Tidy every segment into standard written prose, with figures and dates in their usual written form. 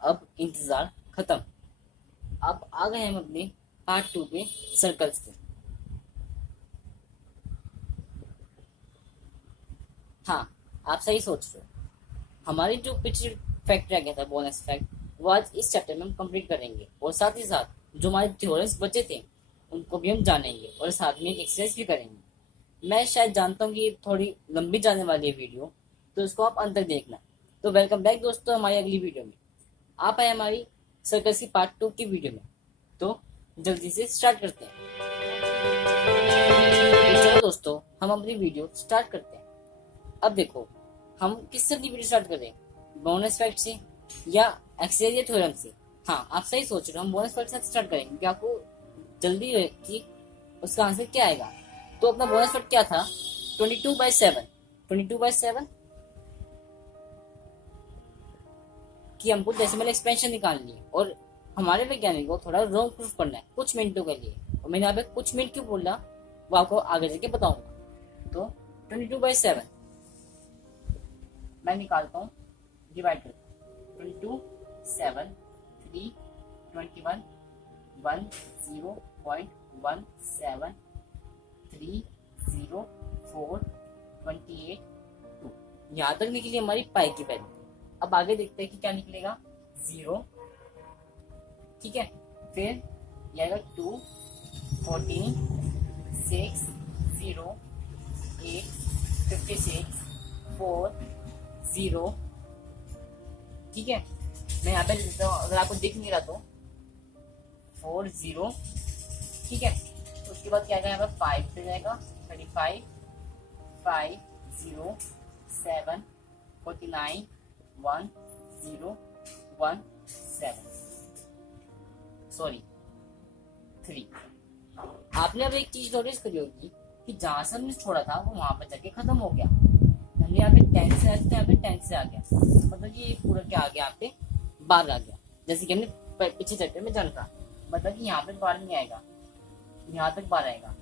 अब इंतजार खत्म। अब आ गए हम अपने पार्ट 2 पे, सर्कल्स के। हाँ, आप सही सोच रहे हो। हमारी जो पिछले फैक्ट रह गया था, बोनस फैक्ट, वो आज इस चैप्टर में हम कंप्लीट करेंगे। और साथ ही साथ जो हमारे थ्योरम्स बचे थे उनको भी हम जानेंगे और साथ में एक एक्सरसाइज भी करेंगे। मैं शायद जानता हूँ कि ये थोड़ी लंबी जाने वाली है वीडियो, तो इसको आप अंत तक देखना। तो वेलकम बैक दोस्तों हमारी अगली वीडियो में। आप आए हमारी सर्कस की पार्ट 2 की वीडियो में। तो जल्दी से स्टार्ट करते हैं। तो चलो दोस्तों, हम अपनी वीडियो स्टार्ट करते हैं। अब देखो, हम किससे अपनी वीडियो स्टार्ट करें, बोनस फैक्ट से या एक्सरसाइज या थ्योरम से? हाँ, आप सही सोच रहे हो, हम बोनस फैक्ट से स्टार्ट करेंगे क्योंकि आपको जल्दी है कि उसका आंसर क्या आएगा। तो अपना बोनस फैक्ट क्या था? 22/7। 22/7 कि हमको डेसिमल एक्सपेंशन निकालनी है और हमारे वैज्ञानिक को थोड़ा रॉन्ग प्रूफ करना है कुछ मिनटों के लिए। और मैंने यहाँ पे कुछ मिनट क्यों बोला वो आपको आगे जाके बताऊंगा। तो 22/7 मैं निकालता हूँ, डिवाइड करता हूँ। 22 7 3 21 1 0.17 3 0 4 28 2। यहाँ तक निकली हमारी पाई की वैल्यू। अब आगे देखते हैं कि क्या निकलेगा। 0, ठीक है। फिर ये आएगा 2 14 6 0 8 56 4 0, ठीक है। मैं यहाँ पे लिख देता हूँ, अगर आपको दिख नहीं रहा तो 4 0, ठीक है। तो उसके बाद क्या आएगा, यहाँ पे 5 पे जाएगा 35 5 0 7 49 1 0 1 7, सॉरी 3। आपने अब एक चीज नोटिस करी होगी कि जहां से हमने छोड़ा था वो वहां पर जाके खत्म हो गया। हमने यहाँ पे 10 से आया था, यहाँ पे 10 से आ गया, मतलब ये पूरा क्या आ गया, यहाँ पे 12 आ गया। जैसे कि हमने पिछले चैप्टर में जाना था, मतलब कि यहाँ पे 12 नहीं आएगा, यहाँ तक 12 आएगा।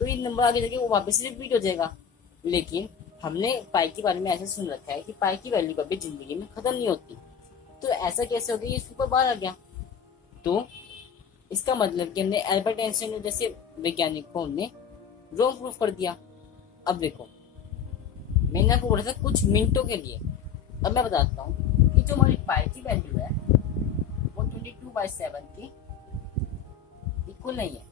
तो ये नंबर आगे जाके वो वापस रिपीट हो जाएगा। लेकिन हमने पाई के बारे में ऐसे सुन रखा है कि पाई की वैल्यू कभी जिंदगी में खत्म नहीं होती। तो ऐसा कैसे हो गया, इसके ऊपर 12 आ गया? तो इसका मतलब कि हमने एल्बर्ट आइंस्टाइन जैसे वैज्ञानिक को हमने रॉन्ग प्रूफ कर दिया। अब देखो, मैंने आपको बोला था कुछ मिनटों के लिए। अब मैं बताता हूँ कि जो हमारी पाई की वैल्यू है वो 22/7 की इक्वल नहीं है।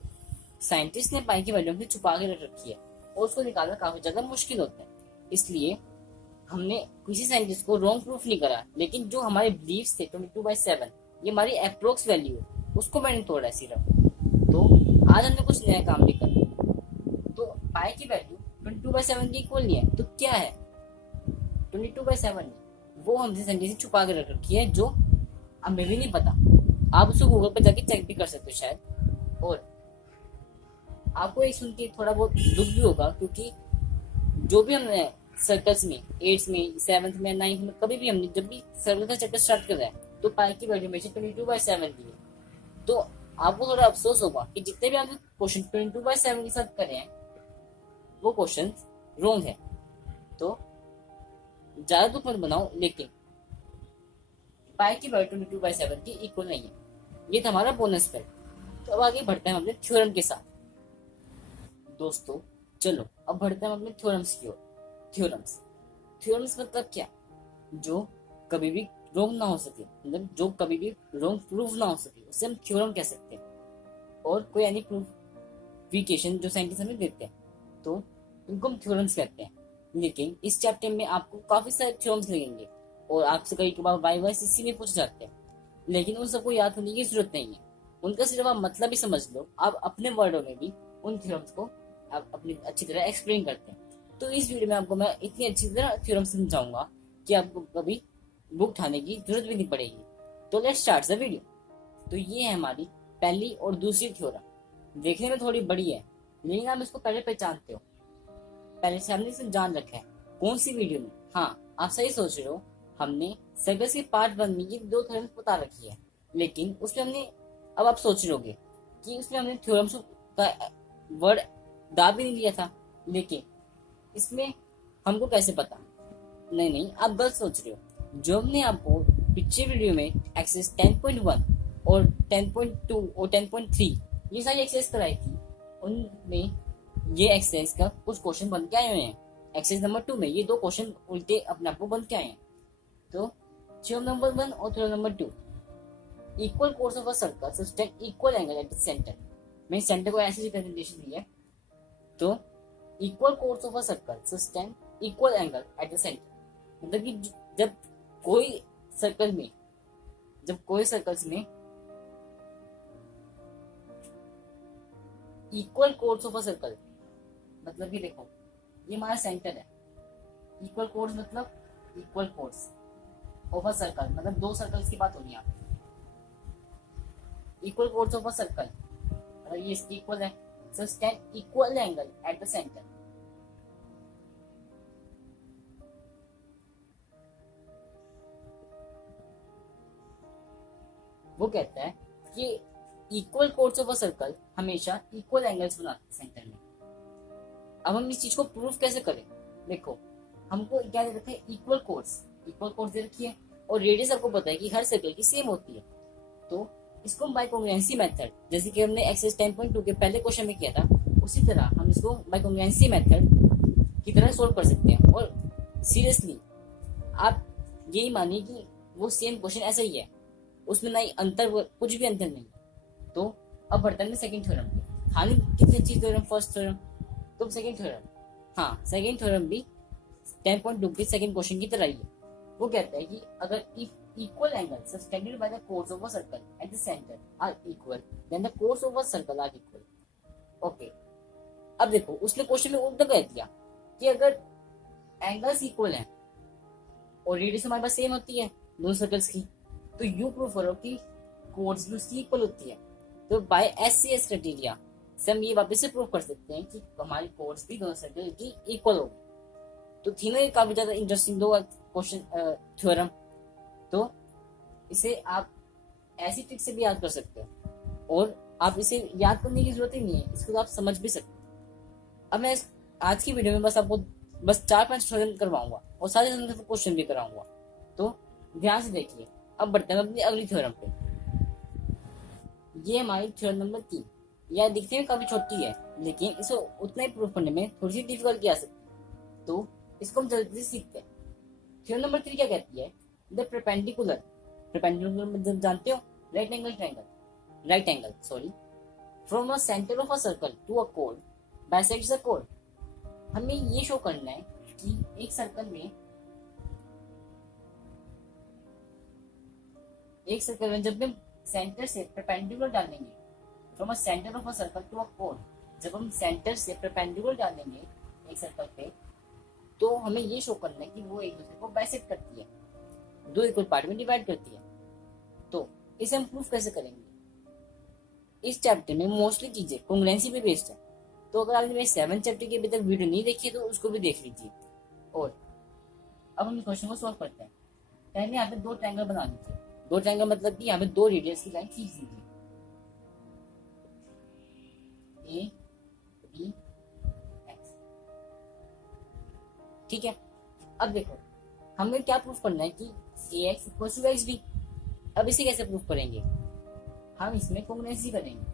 साइंटिस्ट ने पाई की वैल्यू हमसे छुपा के रख रखी है और उसको निकालना काफी ज्यादा मुश्किल होता है। इसलिए हमने किसी साइंटिस्ट को रॉन्ग प्रूफ नहीं करा, लेकिन जो हमारे बिलीव्स थे 22/7 ये हमारी अप्रोक्स वैल्यू है, उसको मैंने तोड़ा है सिर्फ। तो आज हमने कुछ नया काम भी करा। तो पाई की वैल्यू 22/7 की इक्वल नहीं है, तो क्या है 22/7? वो हमसे साइंटिस्ट ने छुपा के रख रखी है, जो हमें भी नहीं पता। आप उसको गूगल पर जाके चेक भी कर सकते हो शायद। और आपको एक सुन के थोड़ा बहुत दुख भी होगा, क्योंकि जो भी हमने सर्कल्स में 8th में 7th में 9th में कभी भी हमने जब भी सर्कल का चैप्टर स्टार्ट कर रहा है तो पाई की वैल्यू हमेशा 22/7 दी है। तो आपको थोड़ा अफसोस होगा कि जितने भी आपने क्वेश्चन 22/7 के साथ करे हैं वो क्वेश्चन रॉन्ग है। तो ज्यादा दुख मत बनाओ, लेकिन पाई की वैल्यू 22/7 की इक्वल नहीं है। ये था हमारा बोनस फैक्ट। तो अब आगे बढ़ते हैं अपने थ्योरम के साथ। दोस्तों चलो अब बढ़ते हैं अपने थ्योरम्स की ओर। थ्योरम्स थ्योरम्स मतलब क्या? जो कभी भी रॉन्ग ना हो सके, मतलब जो कभी भी रॉन्ग प्रूफ ना हो सके, उसे हम थ्योरम कह सकते हैं। और कोई यानी प्रूफिकेशन जो साइंटिस्ट हमें देते हैं तो उनको हम थ्योरम्स कहते हैं। लेकिन इस चैप्टर में आपको काफी सारे थ्योरम्स लगेंगे और आपसे कई बार वाइवा इसी में पूछ जाते हैं, लेकिन उन सबको याद होने की जरूरत नहीं है। उनका सिर्फ आप मतलब ही समझ लो, आप अपने वर्डों में भी उन थ्योरम्स को आप अपनी अच्छी तरह एक्सप्लेन करते हैं। तो इस वीडियो में आपको मैं इतनी अच्छी तरह थ्योरम समझाऊंगा कि आपको कभी बुक उठाने की जरूरत भी नहीं पड़ेगी। तो लेट्स स्टार्ट द वीडियो। तो ये है हमारी पहली और दूसरी थ्योरम। देखने में थोड़ी बड़ी है, लेकिन आप इसको पहले पहचानते हो, पहले से हमने इसे जान रखा है। कौन सी वीडियो में? हाँ, आप सही सोच रहे हो, हमने सर्कस के पार्ट 1 में ये 2 थ्योरम बता रखी है। लेकिन उसमें हमने, अब आप सोच रहे होगे कि उसमें हमने थ्योरम्स का वर्ड दा भी नहीं दिया था, लेकिन इसमें हमको कैसे पता? नहीं नहीं, आप गलत सोच रहे हो। जो हमने आपको पिछले वीडियो में एक्सरसाइज 10.1 और 10.2 और 10.3 ये सारी एक्सरसाइज कराई थी, उनमें ये एक्सरसाइज का कुछ क्वेश्चन बन के आए हुए हैं। एक्सरसाइज नंबर 2 में ये दो क्वेश्चन उल्टे अपने आप को बन के आए हैं। तो थ्योरम नंबर 1 और theorem number 2, equal course of a circle sustain equal angle at the centre. मैंने सेंटर को ऐसे रिप्रेजेंटेशन दी है। तो equal course of a circle sustain equal angle at the centre, मतलब कि जब कोई सर्कल्स में equal course of a circle, मतलब कि देखो ये हमारा सेंटर है। इक्वल कोर्स मतलब equal course of a circle, मतलब दो सर्कल्स की बात हो रही है यहाँ पे। Equal course of a circle मतलब ये इसकी इक्वल है, sustain equal angle at the centre. वो कहता है कि equal course of a circle हमेशा इक्वल एंगल्स बनाते हैं सेंटर में। अब हम इस चीज को प्रूफ कैसे करें? देखो हमको क्या दे रखा है, इक्वल कोर्स दे रखी है और रेडियस आपको पता है कि हर सर्कल की सेम होती है। तो इसको हम बाय कॉन्ग्रुएंसी मेथड, जैसे कि हमने एक्सरसाइज 10.2 के पहले क्वेश्चन में किया था, उसी तरह हम इसको बाय कॉन्ग्रुएंसी मेथड की तरह सोल्व कर सकते हैं। और सीरियसली आप यही मानिए कि वो सेम क्वेश्चन ऐसा ही है, उसमें ना ही अंतर, कुछ भी अंतर नहीं। तो अब बढ़ते हैं सेकंड थ्योरम पे। खाली कितनी अच्छी थ्योरम, फर्स्ट थ्योरम तो सेकंड थ्योरम, हाँ सेकंड थ्योरम भी 10.2 के सेकंड क्वेश्चन की तरह ही है। वो कहता है कि अगर if equal angles subtended by the chords of a circle at the center are equal, then the chords of a circle are equal. Okay. अब देखो उसने क्वेश्चन में उल्टा कह दिया कि अगर एंगल्स इक्वल हैं और रेडियस हमारे पास सेम होती है दोनों सर्कल्स की, तो यू प्रूव करो कि कोर्ड्स भी उसकी इक्वल होती है। तो बाय एससीएस क्राइटेरिया से हम ये वापस से प्रूव कर सकते हैं कि हमारी कोर्ड्स भी दोनों सर्कल की इक्वल होगी। तो थी ना ये काफी ज्यादा इंटरेस्टिंग दो क्वेश्चन थ्योरम। तो इसे आप ऐसी ट्रिक से भी याद कर सकते हो और आप इसे याद करने की जरूरत ही नहीं है, इसको तो आप समझ भी सकते हो। अब मैं आज की वीडियो में बस आपको 4-5 थ्योरम करवाऊंगा और सारे क्वेश्चन भी कराऊंगा। तो ध्यान से देखिए। अब बढ़ते हैं अपनी अगली थ्योरम पे। ये हमारी थ्योरम नंबर 3। यह दिखने में काफी छोटी है, लेकिन इसे उतना ही प्रूफ करने में थोड़ी सी डिफिकल्टी आ सकती है। तो इसको हम जल्दी से सीखते हैं। थ्योरम नंबर 3 क्या कहती है? द परपेंडिकुलर मतलब जानते हो, right angle from a centre of a circle to a code bisects the code. हमें ये शो करना है कि एक सर्कल में जब हम सेंटर से परपेंडिकुलर डालेंगे, from a centre of a circle to a कोड, जब हम सेंटर से परपेंडिकुलर डालेंगे एक सर्कल पे, तो हमें ये शो करना है कि वो एक दूसरे को बाइसेक्ट करती है, दो इक्वल पार्ट में डिवाइड करती है। तो इसे हम प्रूफ कैसे करेंगे? इस चैप्टर में मोस्टली चीजें कॉन्ग्रुएंसी पे बेस्ड है। तो अगर आपने मेरे 7 चैप्टर के अभी तक वीडियो नहीं देखी तो उसको भी देख लीजिए। और अब हम इस क्वेश्चन को सॉल्व करते हैं। पहले यहाँ पे दो ट्रायंगल बना लीजिए। दो ट्रायंगल मतलब कि यहाँ पे दो रेडियस की लाइन खींच लीजिए, ए बी एक्स। ठीक है। अब देखो हमें क्या प्रूफ करना है कि A X equal to X B. अब इसे कैसे प्रूफ करेंगे? हम इसमें कॉन्ग्रुएंसी करेंगे।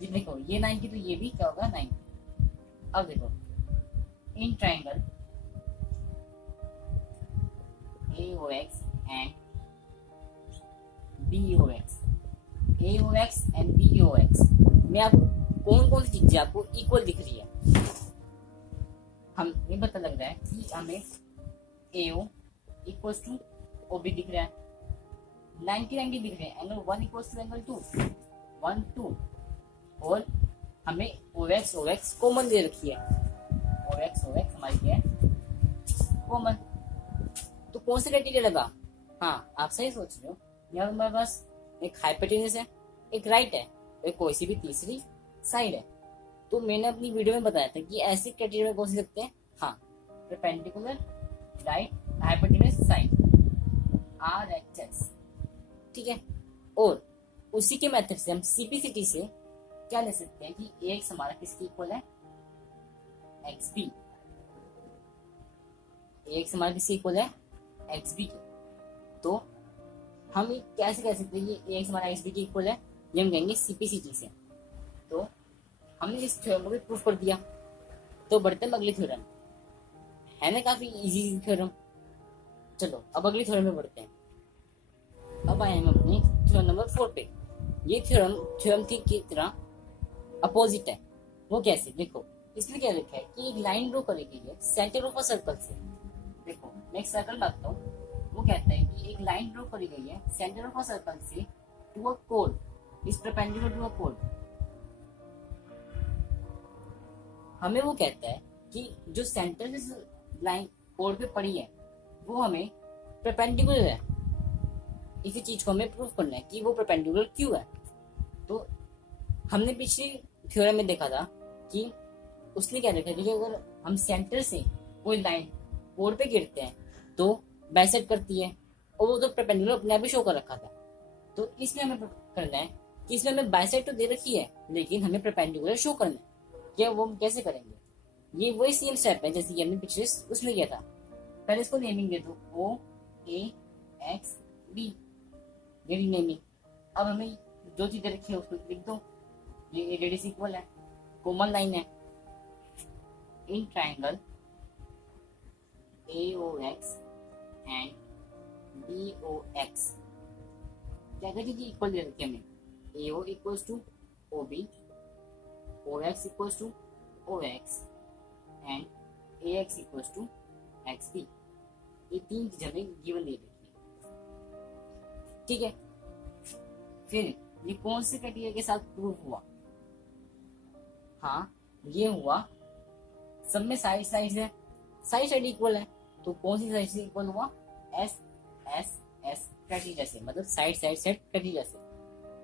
ये देखो ये 90 तो ये भी क्या होगा 90। अब देखो in triangle AOX and BOX, AOX and BOX में आपको कौन कौन सी चीजें आपको इक्वल दिख रही है? हमें पता लग रहा है कि हमें AO इक्वल्स टू OB दिख रहा है, 90 दिख रहे हैं, एंगल 1 इक्वल्स टू एंगल 2 1 2, और हमें OX कॉमन दे रखी है। OX हमारी क्या है? कॉमन। तो कौन सा क्राइटेरिया लगा? हाँ आप सही सोच रहे हो। यहाँ हमारे पास एक हाइपोटेन्यूज है, एक राइट है, एक कोई सी भी तीसरी साइड है। तो मैंने अपनी वीडियो में बताया था कि ऐसे क्राइटेरिया कौन से लगते हैं? हाँ perpendicular, right, hypotenuse, side, RHS। ठीक है। और उसी के मेथड से हम CPCT से क्या ले सकते हैं कि AX हमारा किसकी इक्वल है? XB। AX हमारा किसकी इक्वल है? XB के। तो हम ये कैसे कह सकते हैं कि एक्स हमारा एक्स बी के इक्वल है, ये हम कहेंगे सीपीसीटी से। तो हमने इस थ्योरम को भी प्रूफ कर दिया। तो बढ़ते हैं अगले थ्योरम, है ना काफी इजी थ्योरम। चलो अब अगले थ्योरम में बढ़ते हैं। अब आए हम अपने थ्योरम नंबर 4 पे। ये थ्योरम थी की तरह अपोजिट है। वो कैसे, देखो इसमें क्या लिखा है कि एक लाइन ड्रॉ करी गई है सेंटर ऑफ अ सर्कल से। देखो मैं एक सर्कल बनाता हूँ, वो कहता है कि एक लाइन ड्रॉ करी गई है सेंटर ऑफ अ सर्कल से to a code is perpendicular to a code. हमें वो कहता है कि जो सेंटर से लाइन कोड पे पड़ी है वो हमें परपेंडिकुलर है। इसी चीज को हमें प्रूफ करना है कि वो परपेंडिकुलर क्यों है। तो हमने पिछले थ्योरम में देखा था कि उसने क्या देखा कि अगर हम सेंटर से कोई लाइन कोड पे गिरते हैं तो बाइसेक्ट करती है, और वो तो परपेंडिकुलर अपने आप ही शो कर रखा था। तो इसलिए हमें करना है कि इसमें हमें बाइसेक्ट तो दे रखी है लेकिन हमें परपेंडिकुलर शो करना है। क्या वो हम कैसे करेंगे, ये वही सेम स्टेप है जैसे कि हमने पिछले उसमें किया था। पहले इसको नेमिंग दे दो ओ ए एक्स बी, ये नेमिंग। अब हमें जो चीजें रखी है उसको लिख दो। ये रेडियस इक्वल है, कॉमन लाइन है in triangle AOX and BOX। क्या कहते हैं कि इक्वल दे रखे हमें, AO equals to OB, OX equals to OX and AX equals to XB। ये तीन चीजें हमें गिवन दे रखी है, ठीक है। फिर ये कौन से क्राइटेरिया के साथ प्रूफ हुआ, हाँ ये हुआ सब में साइड साइड है, साइड साइड इक्वल है। तो कौन सी साइड से इक्वल हुआ, एस एस एस क्राइटेरिया से, मतलब साइड साइड साइड क्राइटेरिया से।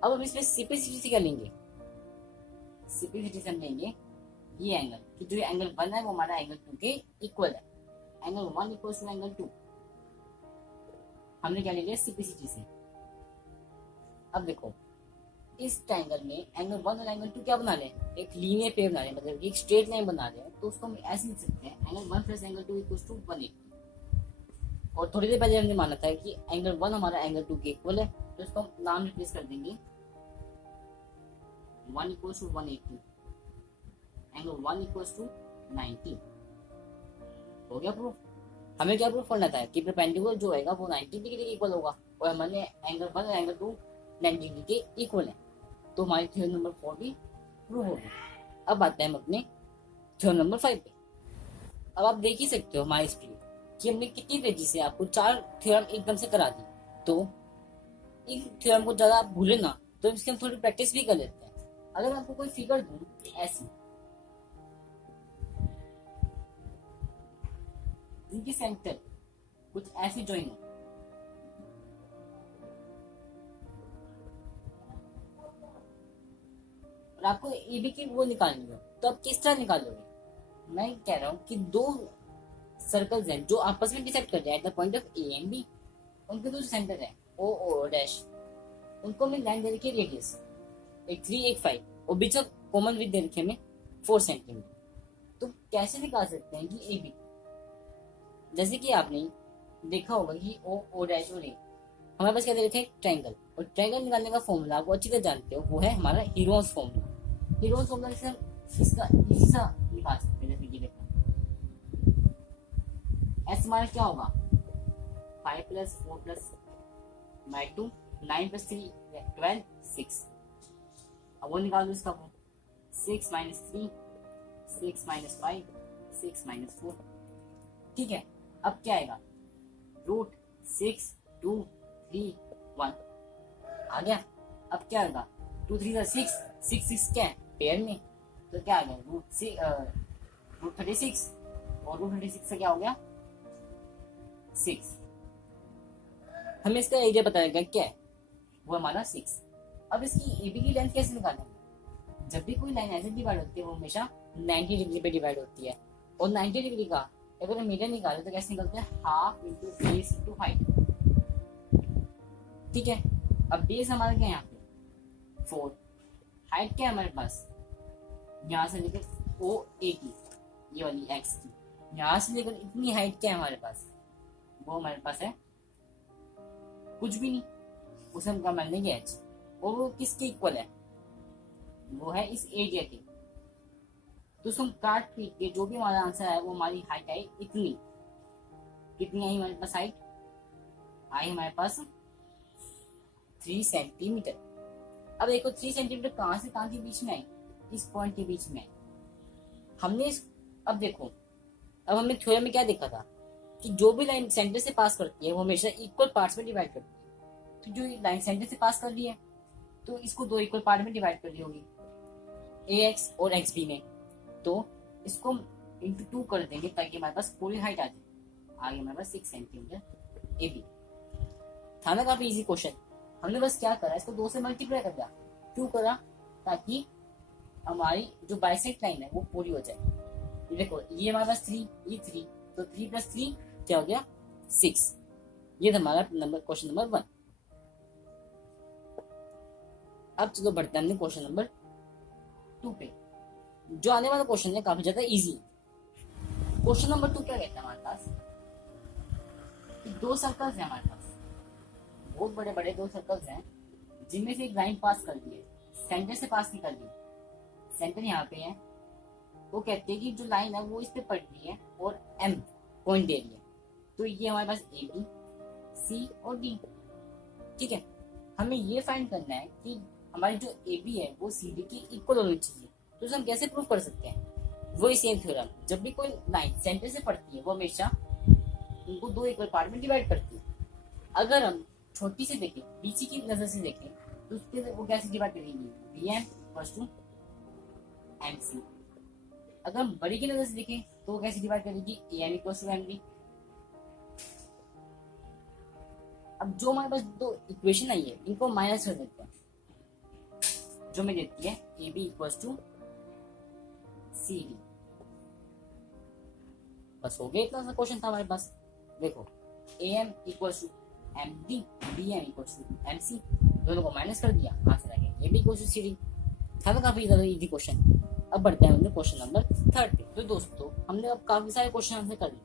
अब हम इसमें सीपीसीटी से क्या लेंगे, सीपीसीटी से हम लेंगे ये एंगल कि जो एंगल 1 है वो हमारा एंगल 2 के इक्वल है। एंगल 1 इक्वल टू एंगल 2 हमने क्या ले लिया सीपीसीटी से। अब देखो इस ट्रायंगल में एंगल 1 और एंगल 2 क्या बना रहे हैं, एक लीनियर पेयर बना रहे हैं, मतलब एक स्ट्रेट लाइन बना रहे हैं। तो उसको हम ऐसे लिख सकते हैं angle 1 plus angle 2 equals to 180। और थोड़ी देर पहले हमने माना था कि एंगल 1 हमारा एंगल 2 के इक्वल है, तो इसको हम नाम रिप्लेस कर देंगे 1 equals to 180, angle 1 equals to 90। हो गया प्रूफ। हमें क्या प्रूफ करना था कि परपेंडिकुलर जो होगा वो 90 डिग्री के इक्वल होगा, और हमारे एंगल 1 और एंगल 2 90 डिग्री के इक्वल है। तो हमारी थ्योरम नंबर 4 भी प्रूव हो गई। अब आते हैं हम अपने थ्योरम नंबर 5 पे। अब आप देख ही सकते हो हमारी स्पीड कि हमने कितनी तेजी से आपको 4 थ्योरम एकदम से करा दी। तो इन थ्योरम को ज्यादा आप भूले ना, तो इसकी हम थोड़ी प्रैक्टिस भी कर लेते हैं। अगर आपको कोई फिगर दूं ऐसी, जिनकी सेंटर कुछ ऐसी ज्वाइन हो, और आपको AB की वो निकालनी हो, तो आप किस तरह निकालोगे। मैं कह रहा हूँ कि दो सर्कल्स हैं जो आपस में डिसाइड कर जाए at the point of A and B, उनके दो सेंटर है O डैश, उनको हमें लाइन दे रखी है रेडियस एक 3 एक 5, और बीच का कॉमन विड्थ दे रखी है हमें 4 सेंटीमीटर। तो कैसे निकाल सकते हैं कि AB, जैसे कि आपने देखा होगा कि O डैश और A हमारे पास क्या दे रखे हैं ट्रायंगल, और ट्रायंगल निकालने का फॉर्मूला आपको अच्छी तरह जानते हो, वो है हमारा हीरोन्स फॉर्मूला। हीरोन्स फॉर्मूला से हम इसका इजी सा निकाल सकते हैं। जैसे कि देखो एस हमारा क्या होगा 5 प्लस 4 प्लस बाई 2, 9 प्लस 3 12 6। अब वो निकाल दो इसका, वो 6 माइनस 3 6 माइनस 5 6 माइनस 4, ठीक है। अब क्या आएगा रूट 6 2 3 1 आ गया। अब क्या होगा 2 3 6 6 6 क्या है पेयर में, तो क्या आ गया रूट 36, और रूट 36 से क्या हो गया 6। हमें इसका एरिया बताएगा क्या है, वो हमारा 6। अब इसकी AB की लेंथ कैसे निकालेंगे, जब भी कोई लाइन ऐसे डिवाइड होती है वो हमेशा 90 डिग्री पे डिवाइड होती है, और 90 डिग्री का अगर हम मीडियन निकाले तो कैसे निकलते हैं half into base into height, ठीक है। अब बेस हमारा क्या है यहाँ पे 4, हाइट क्या है हमारे पास यहाँ से लेकर OA की, ये वाली एक्स की, यहाँ से लेकर इतनी हाइट क्या है हमारे पास, वो हमारे पास है कुछ भी नहीं, उसे हम मान लेंगे h, और वो किसके इक्वल है, वो है इस एरिया के। तो हम काट पीट के जो भी हमारा आंसर है वो हमारी हाइट आई इतनी, कितनी आई हमारे पास हाइट आई हमारे पास 3 सेंटीमीटर। अब देखो 3 सेंटीमीटर कहां से कहां के बीच में आई, इस पॉइंट के बीच में आई हमने अब देखो, अब हमने थ्योरम में क्या देखा था कि जो भी लाइन सेंटर से पास करती है वो हमेशा इक्वल पार्ट्स में डिवाइड करती है। तो जो लाइन सेंटर से पास कर रही है तो इसको 2 इक्वल पार्ट में डिवाइड कर रही होगी, ax और xb में। तो इसको हम इंटू 2 कर देंगे ताकि हमारे पास पूरी हाइट आ जाए, आगे हमारे पास 6 सेंटीमीटर ए बी। था ना काफी इजी क्वेश्चन। हमने बस क्या करा, इसको 2 से मल्टीप्लाई कर दिया। क्यों करा, ताकि हमारी जो बाइसेक्ट लाइन है वो पूरी हो जाए। ये देखो ये हमारे पास 3, ये 3, तो 3 + 3 क्या हो गया 6। ये था हमारा नंबर क्वेश्चन नंबर 1। अब चलो बढ़ते हैं क्वेश्चन नंबर 2 पे। जो आने वाला क्वेश्चन है काफी ज्यादा इजी। क्वेश्चन नंबर 2 क्या कहता है हमारे पास कि 2 सर्कल्स हैं हमारे पास, बहुत बड़े बड़े 2 सर्कल्स हैं जिनमें से एक लाइन पास कर दी है, सेंटर से पास नहीं कर दी, सेंटर यहाँ पे है। वो कहते हैं कि जो लाइन है वो इस पे पड़ रही है और M पॉइंट दे रही है। तो ये हमारे पास ए बी सी और डी, ठीक है। हमें ये फाइंड करना है कि हमारी जो ए बी है वो सी डी की इक्वल होनी चाहिए। तो हम कैसे प्रूव कर सकते हैं, वही सेम थ्योरम। जब भी कोई लाइन सेंटर से पड़ती है वो हमेशा उनको 2 इक्वल पार्ट में डिवाइड करती है। अगर हम छोटी से देखें, बीसी की नजर से देखें, तो उसके वो कैसे डिवाइड करेंगे, B M equals to M C. अगर हम बड़ी की नजर से देखें तो वो कैसे डिवाइड करेगी, A M equals to M B. अब जो हमारे पास 2 इक्वेशन आई है इनको माइनस कर देते हैं, जो हमें देती है A B equals to C D. बस हो गया, इतना सा क्वेश्चन था हमारे पास। देखो A M equals to M D, B M equals to M C, दोनों को माइनस कर दिया, आंसर आ गया A B equals to C D. था ना काफी ज्यादा इजी क्वेश्चन। अब बढ़ते हैं क्वेश्चन नंबर 3 पे। तो दोस्तों हमने अब काफी सारे क्वेश्चन आंसर कर लिए।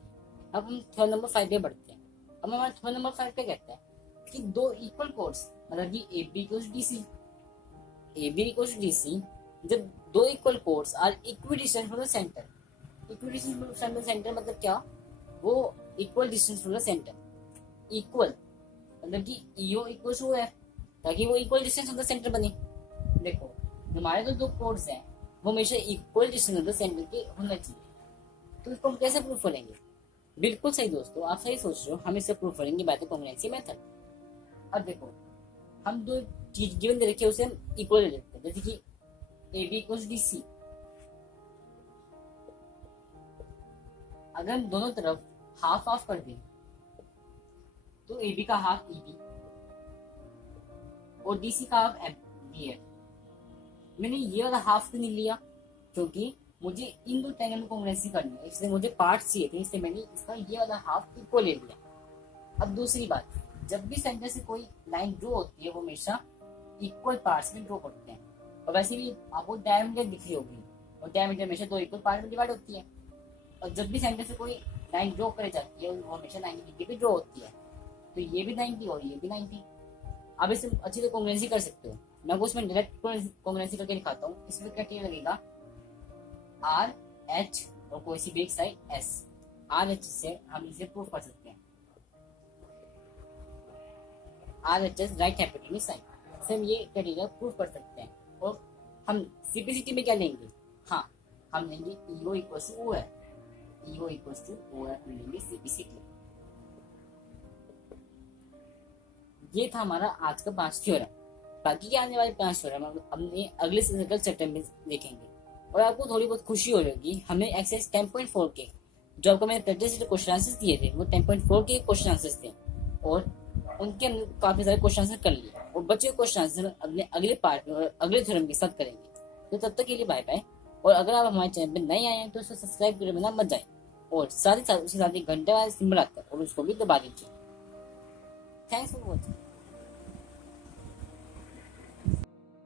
अब हम थ्योरम नंबर 5 पे बढ़ते हैं। अब हमारा थ्योरम नंबर 5 पे कहता है कि 2 इक्वल कोर्स, मतलब कि A B equals D C, A B equals D C, जब 2 equal chords are equidistant from the centre. Equidistant from the centre मतलब क्या, वो equal distance from the centre. Equal मतलब कि ईओ इक्वल्स टू एफ, ताकि वो equal distance from the centre बने। देखो हमारे तो 2 कोर्स हैं वो हमेशा equal distance from the centre के होना चाहिए। तो इसको हम कैसे प्रूव करेंगे, बिल्कुल सही दोस्तों, आप सही सोच रहे हो, हम इसे प्रूव करेंगे बाय द कॉन्ग्रुएंसी मेथड। अब देखो हम 2 चीज गिवन दे रखी है उसे हम इक्वल ले लेते हैं, जैसे कि A B equals D C. अगर हम दोनों तरफ हाफ हाफ कर दें तो ए बी का हाफ ई बी और डी सी का हाफ एम डी एफ। मैंने ये वाला हाफ क्यों नहीं लिया, क्योंकि मुझे इन 2 ट्रायंगल में कॉन्ग्रुएंसी करनी है, इसलिए मुझे पार्ट चाहिए थे, इसलिए मैंने इसका ये वाला हाफ इक्वल ले लिया। अब दूसरी बात, जब भी सेंटर से कोई लाइन ड्रॉ होती है वो हमेशा इक्वल पार्ट्स में ड्रॉ करते हैं। और वैसे भी आपको डायमीटर दिख रही होगी, और डायमीटर हमेशा 2 इक्वल पार्ट में डिवाइड होती है। और जब भी सेंटर से कोई लाइन ड्रॉ करे जाती है वो हमेशा 90 डिग्री पे ड्रॉ होती है। तो ये भी 90 और ये भी 90। आप इससे अच्छी से कॉन्ग्रुएंसी कर सकते हो। मैं आपको उसमें डायरेक्ट कॉन्ग्रुएंसी करके दिखाता हूँ। इसमें क्या लगेगा, आर एच और कोई सी भी एक साइड एस। आर एच से हम इसे प्रूव कर सकते हैं, R H S right hypotenuse side से हम ये क्राइटेरिया प्रूव कर सकते हैं। और हम सिंपलिसिटी में क्या लेंगे, हाँ हम लेंगे ईओ इक्वल्स टू ओ है, ईओ इक्वल्स टू ओ है, हम लेंगे सिंपलिसिटी। ये था हमारा आज का 5 थ्योरम। बाकी के आने वाले 5 थ्योरम हमने अगले सिंगल चैप्टर में देखेंगे। और आपको थोड़ी बहुत खुशी हो जाएगी, हमने एक्सरसाइज 10.4 के जो आपको मैंने प्रैक्टिस क्वेश्चन आंसर्स दिए थे वो 10.4 के क्वेश्चन आंसर्स थे, और उनके हमने काफी सारे क्वेश्चन आंसर कर लिए। और बचे क्वेश्चन आंसर अपने अगले पार्ट में और अगले थ्योरम के साथ करेंगे। तो तब तक के लिए बाय बाय। और अगर आप हमारे चैनल पर नए आए हैं तो उसको सब्सक्राइब करे बिना मत जाए, और साथ ही साथ उसके साथ एक घंटे वाला सिंबल आता है और उसको भी दबा दीजिए। Thanks for watching.